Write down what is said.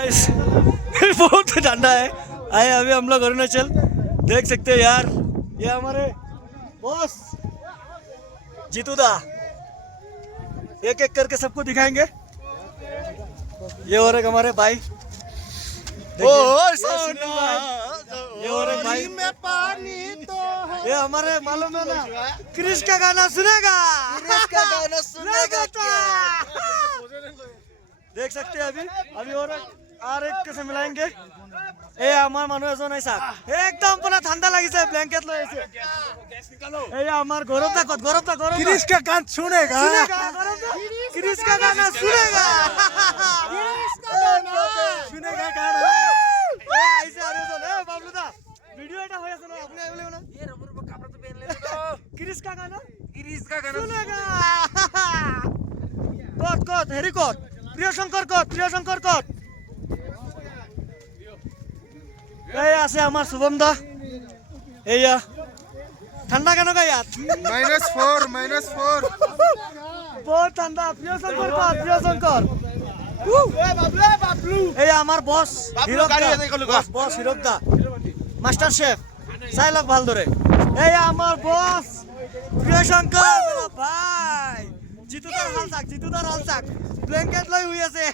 बहुत ठंडा है। आए अभी हम लोग अरुणाचल देख सकते हैं यार, ये हमारे बॉस जीतू दा एक एक करके सबको दिखाएंगे। ये और एक हमारे भाई, ये और एक भाई में पानी तो ये हमारे मालूम है ना, क्रिश का गाना सुनेगा, क्रिश का गाना सुनेगा क्या? देख सकते हैं अभी और एक कैसे मिलाएंगे। ए আমার মানুহ এজন আইছা একদম পুরা ঠান্ডা লাগিছে, ব্ল্যাঙ্কেট লৈ আছে। এই আমার গরমটা গরম क्रिश का गाना सुनेगा क्रिश का गाना सुनेगा सुनेगा गाना ए আইছে আর এজন। এ বাবলু দা ভিডিও এটা হই আছে না, আপনি আইলে না ये रबर पर कपड़ा तो पहन ले तो क्रिश का गाना क्रिश का गाना सुनेगा। কত হেরি কত প্রিয় শঙ্কর কত এই আছে আমার শুভম দা। এইয়া ঠান্ডা কেন গা ইয়াত? -4 বহুত ঠান্ডা। প্রিয় শঙ্কর এই আমার বস বস হিরক দা মাস্টার শেফ চাই লক ভাল ধরে। এই আমার বস প্রিয় শঙ্কর ভাই জিতুদার হাল চাক ব্ল্যাঙ্কেট লই হই আছে।